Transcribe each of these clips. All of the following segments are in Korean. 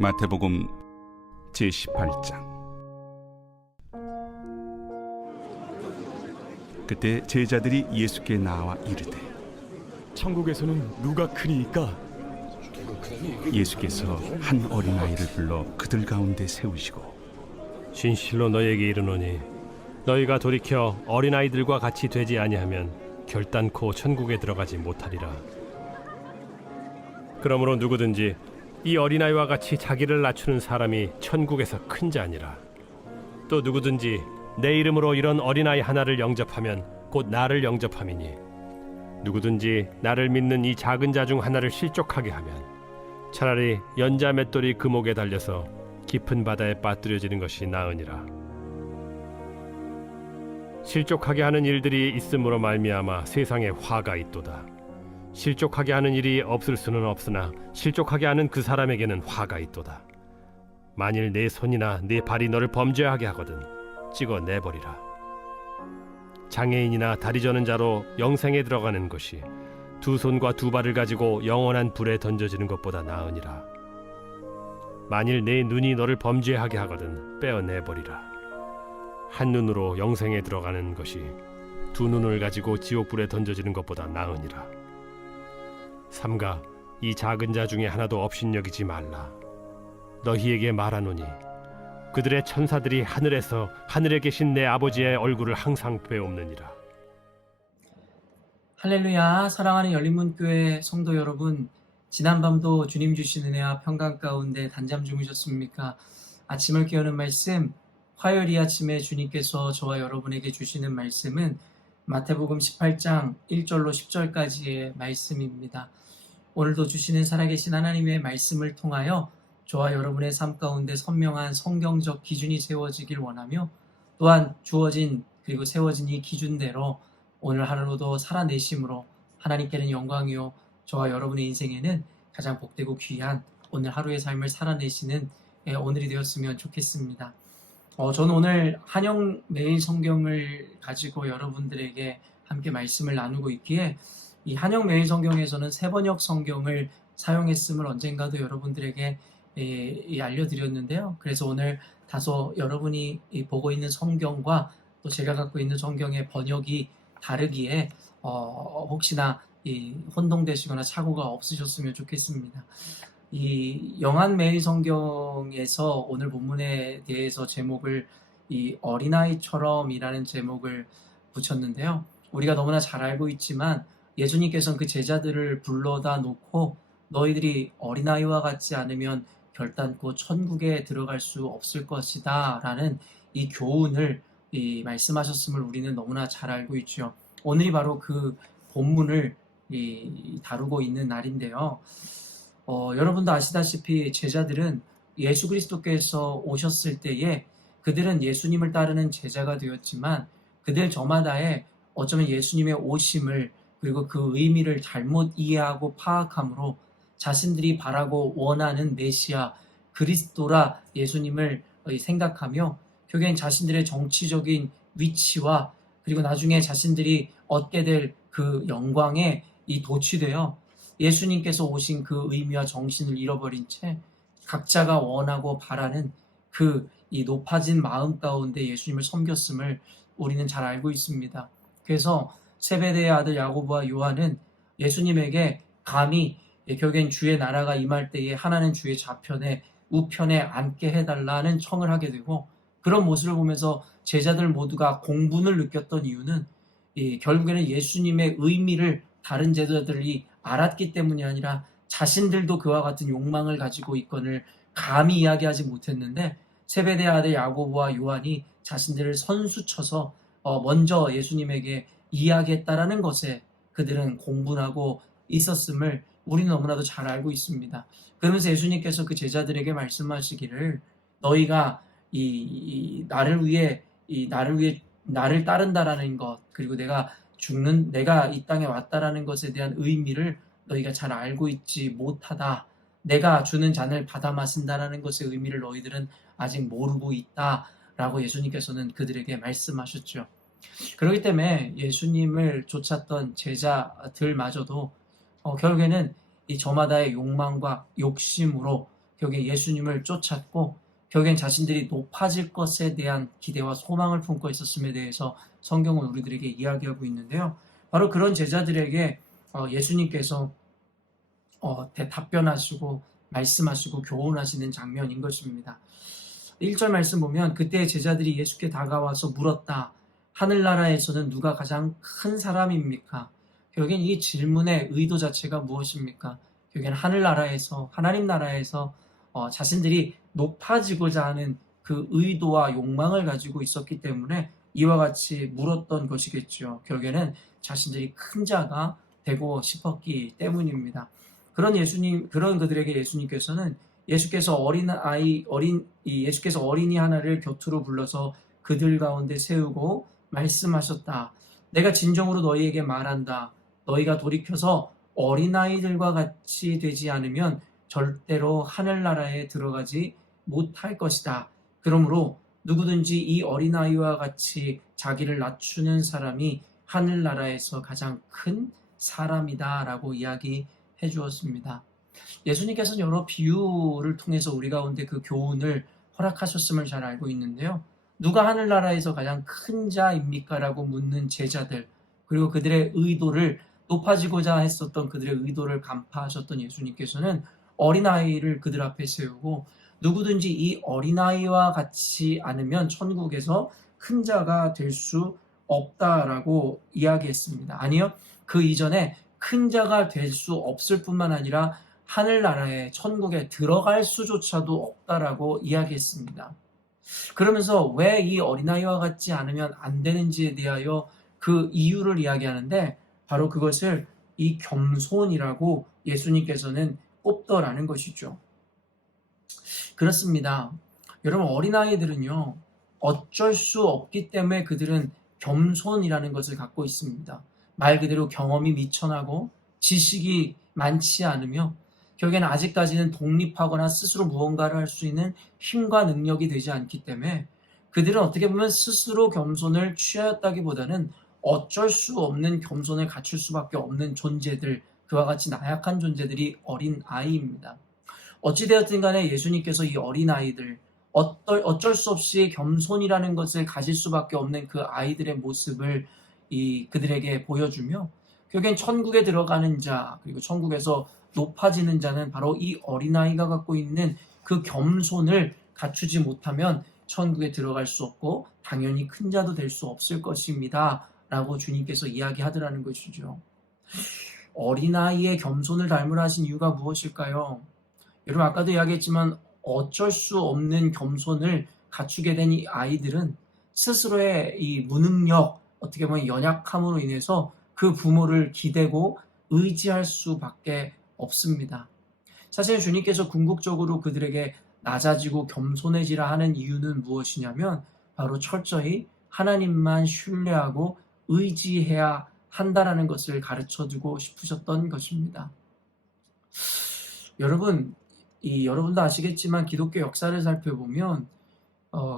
마태복음 제18장. 그때 제자들이 예수께 나와 이르되 천국에서는 누가 크니이까? 예수께서 한 어린아이를 불러 그들 가운데 세우시고 진실로 너희에게 이르노니 너희가 돌이켜 어린아이들과 같이 되지 아니하면 결단코 천국에 들어가지 못하리라. 그러므로 누구든지 이 어린아이와 같이 자기를 낮추는 사람이 천국에서 큰 자니라. 또 누구든지 내 이름으로 이런 어린아이 하나를 영접하면 곧 나를 영접함이니 누구든지 나를 믿는 이 작은 자 중 하나를 실족하게 하면 차라리 연자 맷돌이 그 목에 달려서 깊은 바다에 빠뜨려지는 것이 나으니라. 실족하게 하는 일들이 있음으로 말미암아 세상에 화가 있도다. 실족하게 하는 일이 없을 수는 없으나 실족하게 하는 그 사람에게는 화가 있도다. 만일 내 손이나 내 발이 너를 범죄하게 하거든 찍어 내버리라. 장애인이나 다리 저는 자로 영생에 들어가는 것이 두 손과 두 발을 가지고 영원한 불에 던져지는 것보다 나으니라. 만일 내 눈이 너를 범죄하게 하거든 빼어내버리라. 한 눈으로 영생에 들어가는 것이 두 눈을 가지고 지옥불에 던져지는 것보다 나으니라. 삼가 이 작은 자 중에 하나도 업신여기지 말라. 너희에게 말하노니 그들의 천사들이 하늘에서 하늘에 계신 내 아버지의 얼굴을 항상 뵈옵느니라. 할렐루야. 사랑하는 열린문교회 성도 여러분, 지난밤도 주님 주신 은혜와 평강 가운데 단잠 주무셨습니까? 아침을 깨우는 말씀, 화요일 이 아침에 주님께서 저와 여러분에게 주시는 말씀은 마태복음 18장 1절로 10절까지의 말씀입니다. 오늘도 주시는 살아계신 하나님의 말씀을 통하여 저와 여러분의 삶 가운데 선명한 성경적 기준이 세워지길 원하며 또한 주어진 그리고 세워진 이 기준대로 오늘 하루도 살아내심으로 하나님께는 영광이요 저와 여러분의 인생에는 가장 복되고 귀한 오늘 하루의 삶을 살아내시는 오늘이 되었으면 좋겠습니다. 저는 오늘 한영 매일 성경을 가지고 여러분들에게 함께 말씀을 나누고 있기에 이 한영 매일 성경에서는 세번역 성경을 사용했음을 언젠가도 여러분들에게 알려드렸는데요. 그래서 오늘 다소 여러분이 보고 있는 성경과 또 제가 갖고 있는 성경의 번역이 다르기에 혹시나 혼동되시거나 착오가 없으셨으면 좋겠습니다. 이 영한 매일 성경에서 오늘 본문에 대해서 제목을 이 어린아이처럼이라는 제목을 붙였는데요. 우리가 너무나 잘 알고 있지만 예수님께서는 그 제자들을 불러다 놓고 너희들이 어린아이와 같지 않으면 결단코 천국에 들어갈 수 없을 것이다 라는 이 교훈을 말씀하셨음을 우리는 너무나 잘 알고 있죠. 오늘이 바로 그 본문을 다루고 있는 날인데요. 여러분도 아시다시피 제자들은 예수 그리스도께서 오셨을 때에 그들은 예수님을 따르는 제자가 되었지만 그들 저마다의 어쩌면 예수님의 오심을 그리고 그 의미를 잘못 이해하고 파악함으로 자신들이 바라고 원하는 메시아 그리스도라 예수님을 생각하며 결국엔 자신들의 정치적인 위치와 그리고 나중에 자신들이 얻게 될 그 영광에 도취되어 예수님께서 오신 그 의미와 정신을 잃어버린 채 각자가 원하고 바라는 이 높아진 마음 가운데 예수님을 섬겼음을 우리는 잘 알고 있습니다. 그래서 세베대의 아들 야고보와 요한은 예수님에게 감히 결국엔 주의 나라가 임할 때에 하나는 주의 좌편에 우편에 앉게 해달라는 청을 하게 되고 그런 모습을 보면서 제자들 모두가 공분을 느꼈던 이유는 결국에는 예수님의 의미를 다른 제자들이 알았기 때문이 아니라 자신들도 그와 같은 욕망을 가지고 있건을 감히 이야기하지 못했는데 세베대의 아들 야고보와 요한이 자신들을 선수쳐서 먼저 예수님에게 이야기했다라는 것에 그들은 공분하고 있었음을 우리는 너무나도 잘 알고 있습니다. 그러면서 예수님께서 그 제자들에게 말씀하시기를 너희가 나를 따른다라는 것 그리고 내가 이 땅에 왔다라는 것에 대한 의미를 너희가 잘 알고 있지 못하다. 내가 주는 잔을 받아 마신다라는 것의 의미를 너희들은 아직 모르고 있다라고 예수님께서는 그들에게 말씀하셨죠. 그렇기 때문에 예수님을 쫓았던 제자들마저도 결국에는 이 저마다의 욕망과 욕심으로 결국엔 예수님을 쫓았고 결국엔 자신들이 높아질 것에 대한 기대와 소망을 품고 있었음에 대해서 성경은 우리들에게 이야기하고 있는데요. 바로 그런 제자들에게 예수님께서 답변하시고 말씀하시고 교훈하시는 장면인 것입니다. 1절 말씀 보면 그때 제자들이 예수께 다가와서 물었다. 하늘나라에서는 누가 가장 큰 사람입니까? 결국엔 이 질문의 의도 자체가 무엇입니까? 결국엔 하늘나라에서 하나님 나라에서 자신들이 높아지고자 하는 그 의도와 욕망을 가지고 있었기 때문에 이와 같이 물었던 것이겠죠. 결국에는 자신들이 큰 자가 되고 싶었기 때문입니다. 그런 그들에게 예수님께서는 예수께서 어린이 하나를 곁으로 불러서 그들 가운데 세우고 말씀하셨다. 내가 진정으로 너희에게 말한다. 너희가 돌이켜서 어린아이들과 같이 되지 않으면 절대로 하늘나라에 들어가지 못할 것이다. 그러므로 누구든지 이 어린아이와 같이 자기를 낮추는 사람이 하늘나라에서 가장 큰 사람이다 라고 이야기해 주었습니다. 예수님께서는 여러 비유를 통해서 우리 가운데 그 교훈을 허락하셨음을 잘 알고 있는데요. 누가 하늘나라에서 가장 큰 자입니까? 라고 묻는 제자들, 그리고 그들의 의도를 높아지고자 했었던 그들의 의도를 간파하셨던 예수님께서는 어린아이를 그들 앞에 세우고 누구든지 이 어린아이와 같이 않으면 천국에서 큰 자가 될 수 없다라고 이야기했습니다. 아니요, 그 이전에 큰 자가 될 수 없을 뿐만 아니라 하늘나라에 천국에 들어갈 수조차도 없다라고 이야기했습니다. 그러면서 왜 이 어린아이와 같지 않으면 안 되는지에 대하여 그 이유를 이야기하는데 바로 그것을 이 겸손이라고 예수님께서는 꼽더라는 것이죠. 그렇습니다. 여러분, 어린아이들은요, 어쩔 수 없기 때문에 그들은 겸손이라는 것을 갖고 있습니다. 말 그대로 경험이 미천하고 지식이 많지 않으며 결국에는 아직까지는 독립하거나 스스로 무언가를 할 수 있는 힘과 능력이 되지 않기 때문에 그들은 어떻게 보면 스스로 겸손을 취하였다기보다는 어쩔 수 없는 겸손을 갖출 수밖에 없는 존재들, 그와 같이 나약한 존재들이 어린아이입니다. 어찌되었든 간에 예수님께서 이 어린아이들, 어쩔 수 없이 겸손이라는 것을 가질 수밖에 없는 그 아이들의 모습을 그들에게 보여주며 결국엔 천국에 들어가는 자, 그리고 천국에서 높아지는 자는 바로 이 어린아이가 갖고 있는 그 겸손을 갖추지 못하면 천국에 들어갈 수 없고 당연히 큰 자도 될 수 없을 것입니다 라고 주님께서 이야기하더라는 것이죠. 어린아이의 겸손을 닮으라 하신 이유가 무엇일까요? 여러분, 아까도 이야기했지만 어쩔 수 없는 겸손을 갖추게 된 이 아이들은 스스로의 이 무능력, 어떻게 보면 연약함으로 인해서 그 부모를 기대고 의지할 수밖에 없습니다. 사실 주님께서 궁극적으로 그들에게 낮아지고 겸손해지라 하는 이유는 무엇이냐면 바로 철저히 하나님만 신뢰하고 의지해야 한다라는 것을 가르쳐주고 싶으셨던 것입니다. 여러분도 아시겠지만 기독교 역사를 살펴보면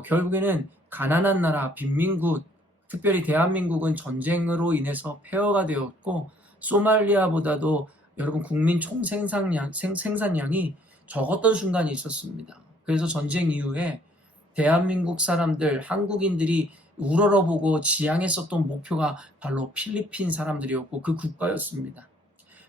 결국에는 가난한 나라, 빈민국, 특별히 대한민국은 전쟁으로 인해서 폐허가 되었고 소말리아보다도 여러분 국민 총 생산량이 적었던 순간이 있었습니다. 그래서 전쟁 이후에 대한민국 사람들, 한국인들이 우러러보고 지향했었던 목표가 바로 필리핀 사람들이었고 그 국가였습니다.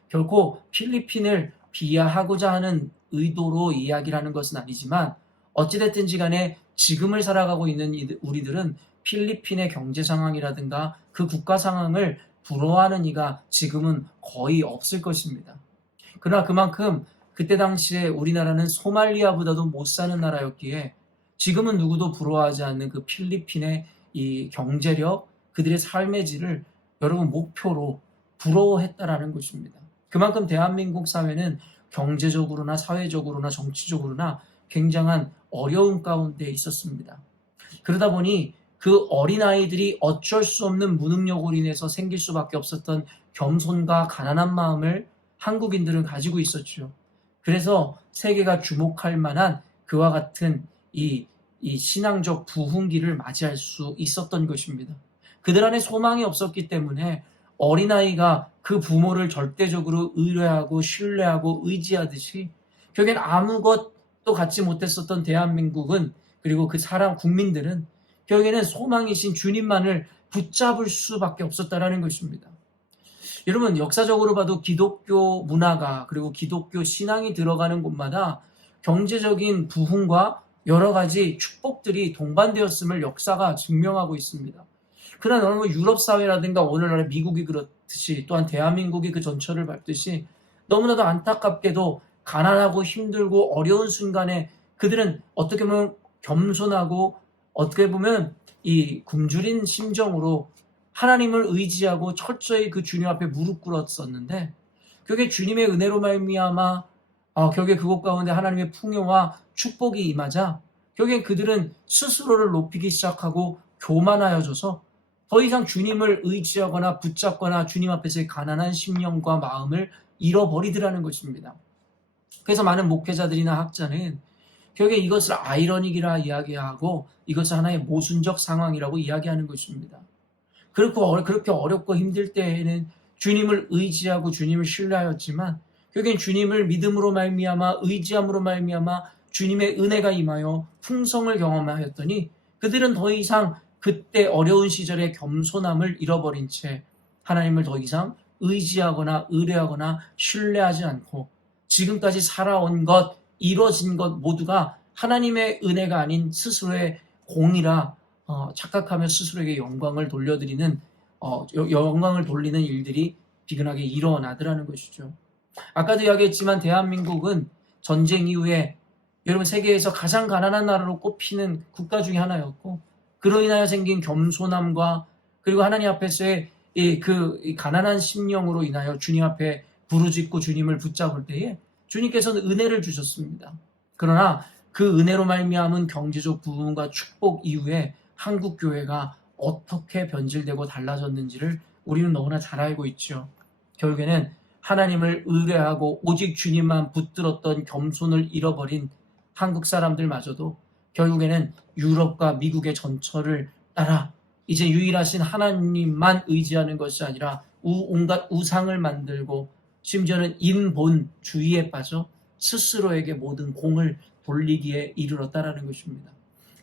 결코 필리핀을 비하하고자 하는 의도로 이야기를 하는 것은 아니지만 어찌됐든지 간에 지금을 살아가고 있는 우리들은 필리핀의 경제 상황이라든가 그 국가 상황을 부러워하는 이가 지금은 거의 없을 것입니다. 그러나 그만큼 그때 당시에 우리나라는 소말리아보다도 못 사는 나라였기에 지금은 누구도 부러워하지 않는 그 필리핀의 이 경제력, 그들의 삶의 질을 여러분 목표로 부러워했다라는 것입니다. 그만큼 대한민국 사회는 경제적으로나 사회적으로나 정치적으로나 굉장한 어려움 가운데 있었습니다. 그러다 보니 그 어린아이들이 어쩔 수 없는 무능력으로 인해서 생길 수밖에 없었던 겸손과 가난한 마음을 한국인들은 가지고 있었죠. 그래서 세계가 주목할 만한 그와 같은 이 신앙적 부흥기를 맞이할 수 있었던 것입니다. 그들 안에 소망이 없었기 때문에 어린아이가 그 부모를 절대적으로 의뢰하고 신뢰하고 의지하듯이 결국엔 아무것 또 갖지 못했었던 대한민국은, 그리고 그 사람 국민들은 결국에는 소망이신 주님만을 붙잡을 수밖에 없었다라는 것입니다. 여러분, 역사적으로 봐도 기독교 문화가, 그리고 기독교 신앙이 들어가는 곳마다 경제적인 부흥과 여러 가지 축복들이 동반되었음을 역사가 증명하고 있습니다. 그러나 여러분, 유럽 사회라든가 오늘날의 미국이 그렇듯이, 또한 대한민국이 그 전철을 밟듯이 너무나도 안타깝게도 가난하고 힘들고 어려운 순간에 그들은 어떻게 보면 겸손하고 어떻게 보면 이 굶주린 심정으로 하나님을 의지하고 철저히 그 주님 앞에 무릎 꿇었었는데, 결국에 주님의 은혜로 말미암아 결국에 그곳 가운데 하나님의 풍요와 축복이 임하자 결국엔 그들은 스스로를 높이기 시작하고 교만하여져서 더 이상 주님을 의지하거나 붙잡거나 주님 앞에서의 가난한 심령과 마음을 잃어버리더라는 것입니다. 그래서 많은 목회자들이나 학자는 결국에 이것을 아이러닉이라 이야기하고 이것을 하나의 모순적 상황이라고 이야기하는 것입니다. 그렇게 어렵고 힘들 때에는 주님을 의지하고 주님을 신뢰하였지만 결국엔 주님을 믿음으로 말미암아 의지함으로 말미암아 주님의 은혜가 임하여 풍성을 경험하였더니 그들은 더 이상 그때 어려운 시절의 겸손함을 잃어버린 채 하나님을 더 이상 의지하거나 의뢰하거나 신뢰하지 않고 지금까지 살아온 것, 이루어진 것 모두가 하나님의 은혜가 아닌 스스로의 공이라 착각하며 스스로에게 영광을 돌리는 일들이 비근하게 일어나더라는 것이죠. 아까도 이야기했지만 대한민국은 전쟁 이후에 여러분 세계에서 가장 가난한 나라로 꼽히는 국가 중에 하나였고, 그로 인하여 생긴 겸손함과 그리고 하나님 앞에서의 그 가난한 심령으로 인하여 주님 앞에 부르짖고 주님을 붙잡을 때에 주님께서는 은혜를 주셨습니다. 그러나 그 은혜로 말미암은 경제적 부흥과 축복 이후에 한국 교회가 어떻게 변질되고 달라졌는지를 우리는 너무나 잘 알고 있죠. 결국에는 하나님을 의뢰하고 오직 주님만 붙들었던 겸손을 잃어버린 한국 사람들마저도 결국에는 유럽과 미국의 전철을 따라 이제 유일하신 하나님만 의지하는 것이 아니라 온갖 우상을 만들고 심지어는 인본주의에 빠져 스스로에게 모든 공을 돌리기에 이르렀다라는 것입니다.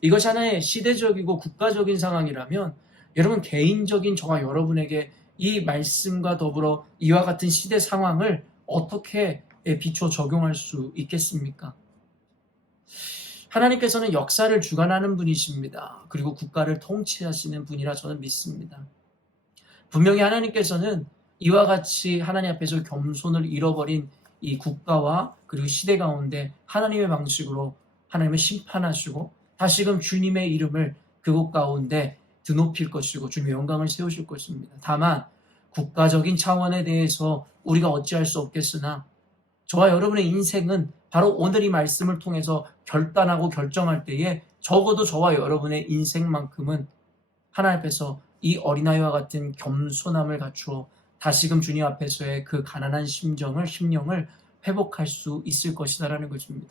이것이 하나의 시대적이고 국가적인 상황이라면 여러분 개인적인 저와 여러분에게 이 말씀과 더불어 이와 같은 시대 상황을 어떻게 비춰 적용할 수 있겠습니까? 하나님께서는 역사를 주관하는 분이십니다. 그리고 국가를 통치하시는 분이라 저는 믿습니다. 분명히 하나님께서는 이와 같이 하나님 앞에서 겸손을 잃어버린 이 국가와 그리고 시대 가운데 하나님의 방식으로 하나님을 심판하시고 다시금 주님의 이름을 그곳 가운데 드높일 것이고 주님의 영광을 세우실 것입니다. 다만 국가적인 차원에 대해서 우리가 어찌할 수 없겠으나 저와 여러분의 인생은 바로 오늘 이 말씀을 통해서 결단하고 결정할 때에 적어도 저와 여러분의 인생만큼은 하나님 앞에서 이 어린아이와 같은 겸손함을 갖추어 다시금 주님 앞에서의 그 가난한 심령을 회복할 수 있을 것이다라는 것입니다.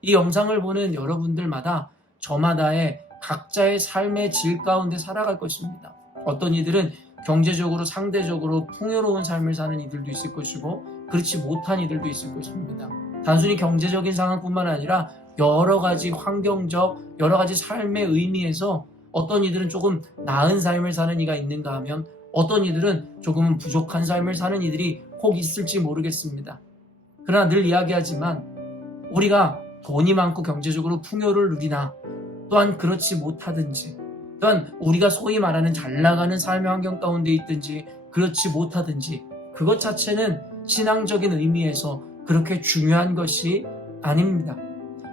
이 영상을 보는 여러분들마다 저마다의 각자의 삶의 질 가운데 살아갈 것입니다. 어떤 이들은 경제적으로 상대적으로 풍요로운 삶을 사는 이들도 있을 것이고 그렇지 못한 이들도 있을 것입니다. 단순히 경제적인 상황뿐만 아니라 여러 가지 환경적, 여러 가지 삶의 의미에서 어떤 이들은 조금 나은 삶을 사는 이가 있는가 하면 어떤 이들은 조금은 부족한 삶을 사는 이들이 혹 있을지 모르겠습니다. 그러나 늘 이야기하지만 우리가 돈이 많고 경제적으로 풍요를 누리나 또한 그렇지 못하든지 또한 우리가 소위 말하는 잘 나가는 삶의 환경 가운데 있든지 그렇지 못하든지 그것 자체는 신앙적인 의미에서 그렇게 중요한 것이 아닙니다.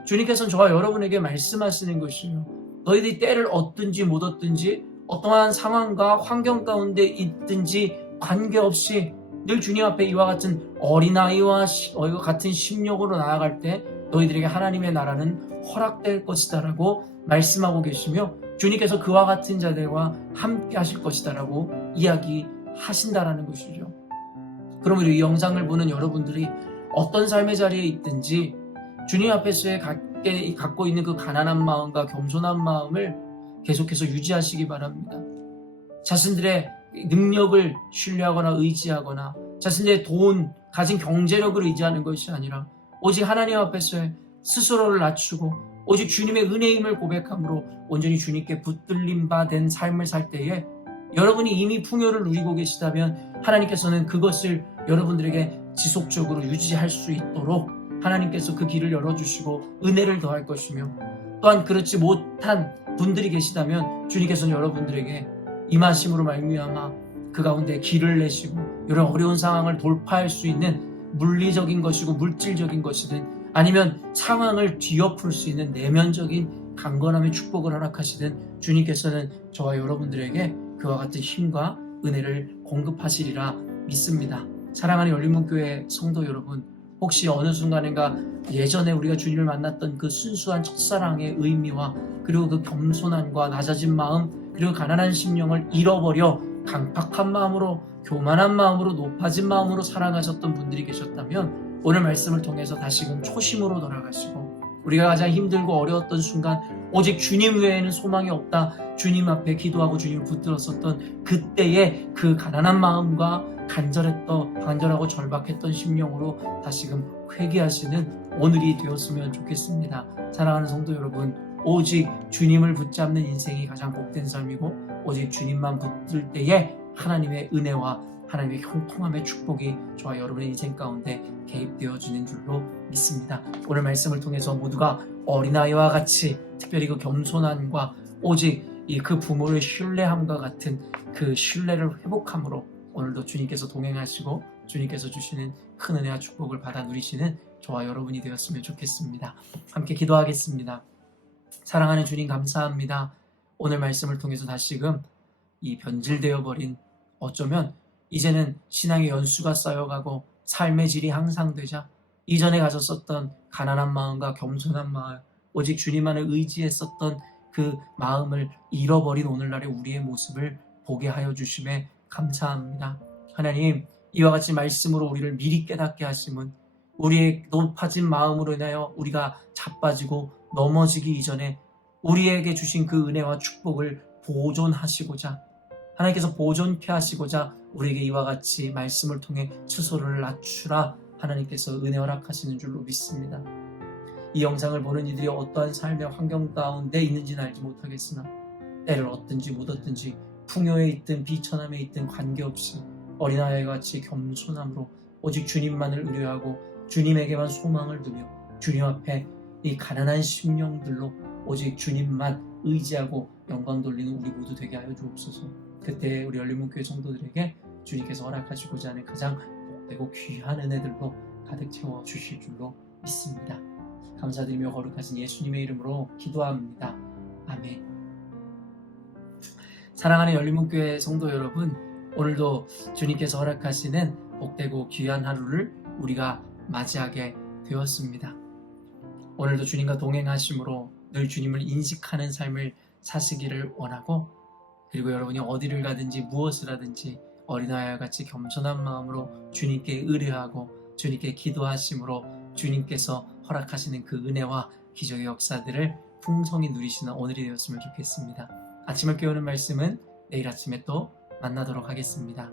주님께서는 저와 여러분에게 말씀하시는 것이요. 너희들이 때를 얻든지 못 얻든지 어떠한 상황과 환경 가운데 있든지 관계없이 늘 주님 앞에 이와 같은 어린아이와 같은 심령으로 나아갈 때 너희들에게 하나님의 나라는 허락될 것이다라고 말씀하고 계시며 주님께서 그와 같은 자들과 함께 하실 것이다라고 이야기하신다라는 것이죠. 그러므로 이 영상을 보는 여러분들이 어떤 삶의 자리에 있든지 주님 앞에서의 갖고 있는 그 가난한 마음과 겸손한 마음을 계속해서 유지하시기 바랍니다. 자신들의 능력을 신뢰하거나 의지하거나 자신들의 돈, 가진 경제력을 의지하는 것이 아니라 오직 하나님 앞에서의 스스로를 낮추고 오직 주님의 은혜임을 고백함으로 온전히 주님께 붙들림 바 된 삶을 살 때에 여러분이 이미 풍요를 누리고 계시다면 하나님께서는 그것을 여러분들에게 지속적으로 유지할 수 있도록 하나님께서 그 길을 열어주시고 은혜를 더할 것이며, 또한 그렇지 못한 분들이 계시다면 주님께서는 여러분들에게 임하심으로 말미암아 그 가운데 길을 내시고 이런 어려운 상황을 돌파할 수 있는 물리적인 것이고 물질적인 것이든 아니면 상황을 뒤엎을 수 있는 내면적인 강건함의 축복을 허락하시든 주님께서는 저와 여러분들에게 그와 같은 힘과 은혜를 공급하시리라 믿습니다. 사랑하는 열린문교회 성도 여러분, 혹시 어느 순간인가 예전에 우리가 주님을 만났던 그 순수한 첫사랑의 의미와 그리고 그 겸손함과 낮아진 마음 그리고 가난한 심령을 잃어버려 강팍한 마음으로, 교만한 마음으로, 높아진 마음으로 살아가셨던 분들이 계셨다면 오늘 말씀을 통해서 다시금 초심으로 돌아가시고 우리가 가장 힘들고 어려웠던 순간 오직 주님 외에는 소망이 없다, 주님 앞에 기도하고 주님을 붙들었었던 그때의 그 가난한 마음과 간절하고 절박했던 심령으로 다시금 회개하시는 오늘이 되었으면 좋겠습니다. 사랑하는 성도 여러분, 오직 주님을 붙잡는 인생이 가장 복된 삶이고 오직 주님만 붙들 때에 하나님의 은혜와 하나님의 형통함의 축복이 저와 여러분의 인생 가운데 개입되어지는 줄로 믿습니다. 오늘 말씀을 통해서 모두가 어린아이와 같이 특별히 그 겸손함과 오직 그 부모를 신뢰함과 같은 그 신뢰를 회복함으로 오늘도 주님께서 동행하시고 주님께서 주시는 큰 은혜와 축복을 받아 누리시는 저와 여러분이 되었으면 좋겠습니다. 함께 기도하겠습니다. 사랑하는 주님, 감사합니다. 오늘 말씀을 통해서 다시금 이 변질되어 버린, 어쩌면 이제는 신앙의 연수가 쌓여가고 삶의 질이 향상되자 이전에 가졌었던 가난한 마음과 겸손한 마음, 오직 주님만을 의지했었던 그 마음을 잃어버린 오늘날의 우리의 모습을 보게 하여 주심에 감사합니다. 하나님, 이와 같이 말씀으로 우리를 미리 깨닫게 하심은 우리의 높아진 마음으로 인하여 우리가 자빠지고 넘어지기 이전에 우리에게 주신 그 은혜와 축복을 보존하시고자, 하나님께서 보존케 하시고자 우리에게 이와 같이 말씀을 통해 스스로를 낮추라 하나님께서 은혜 허락하시는 줄로 믿습니다. 이 영상을 보는 이들이 어떠한 삶의 환경 가운데 있는지는 알지 못하겠으나 때를 얻든지 못 얻든지 풍요에 있든 비천함에 있든 관계없이 어린아이와 같이 겸손함으로 오직 주님만을 의뢰하고 주님에게만 소망을 두며 주님 앞에 이 가난한 심령들로 오직 주님만 의지하고 영광 돌리는 우리 모두 되게 하여 주옵소서. 그때 우리 열린문교회 성도들에게 주님께서 허락하시고자 하는 가장 복되고 귀한 은혜들로 가득 채워 주실 줄로 믿습니다. 감사드리며 거룩하신 예수님의 이름으로 기도합니다. 아멘. 사랑하는 열린문교회 성도 여러분, 오늘도 주님께서 허락하시는 복되고 귀한 하루를 우리가 맞이하게 되었습니다. 오늘도 주님과 동행하심으로 늘 주님을 인식하는 삶을 사시기를 원하고, 그리고 여러분이 어디를 가든지 무엇을 하든지 어린아이와 같이 겸손한 마음으로 주님께 의뢰하고 주님께 기도하심으로 주님께서 허락하시는 그 은혜와 기적의 역사들을 풍성히 누리시는 오늘이 되었으면 좋겠습니다. 아침을 깨우는 말씀은 내일 아침에 또 만나도록 하겠습니다.